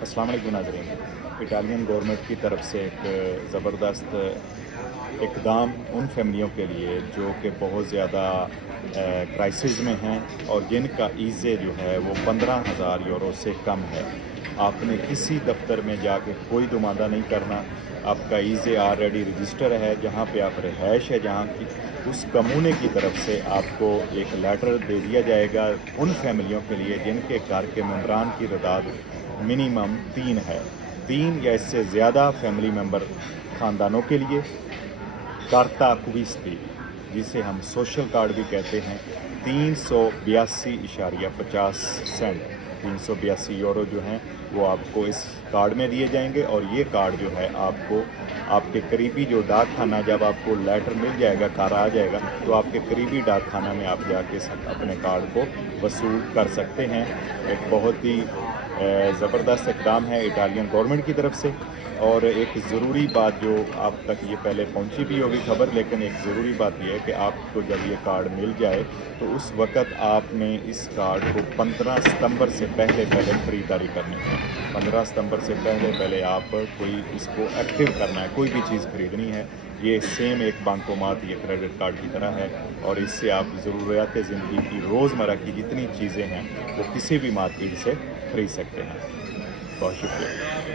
السلام علیکم ناظرین، اٹالین گورنمنٹ کی طرف سے ایک زبردست اقدام ان فیملیوں کے لیے جو کہ بہت زیادہ کرائسس میں ہیں اور جن کا ایزے جو ہے وہ 15,000 یورو سے کم ہے۔ آپ نے کسی دفتر میں جا کے کوئی دماندہ نہیں کرنا، آپ کا ایزے آلریڈی رجسٹر ہے، جہاں پہ آپ رہائش ہے جہاں کی اس کمونے کی طرف سے آپ کو ایک لیٹر دے دیا جائے گا ان فیملیوں کے لیے جن کے گھر کے ممبران کی تعداد منیمم 3 ہے، 3 یا اس سے زیادہ فیملی ممبر خاندانوں کے لیے کارتا کویستی، جسے ہم سوشل کارڈ بھی کہتے ہیں، 382.50 382 یورو جو ہیں وہ آپ کو اس کارڈ میں دیے جائیں گے، اور یہ کارڈ جو ہے آپ کو آپ کے قریبی جو ڈاک خانہ، جب آپ کو لیٹر مل جائے گا، کار آ جائے گا، تو آپ کے قریبی ڈاک خانہ میں آپ جا کے اپنے کارڈ کو وصول کر سکتے ہیں۔ ایک بہت ہی زبردست اقدام ہے اٹالین گورنمنٹ کی طرف سے، اور ایک ضروری بات جو آپ تک یہ پہلے پہنچی بھی ہوگی خبر، لیکن ایک ضروری بات یہ ہے کہ آپ کو جب یہ کارڈ مل جائے تو اس وقت آپ نے اس کارڈ کو 15 ستمبر سے پہلے خریداری کرنی ہے۔ 15 ستمبر سے پہلے آپ کوئی اس کو ایکٹیو کرنا ہے، کوئی بھی چیز خریدنی ہے۔ یہ سیم ایک بینکومات یا کریڈٹ کارڈ کی طرح ہے، اور اس سے آپ ضروریات زندگی کی روزمرہ کی جتنی چیزیں ہیں وہ کسی بھی مارکیٹ سے خرید سکتے ہیں۔ بہت شکریہ۔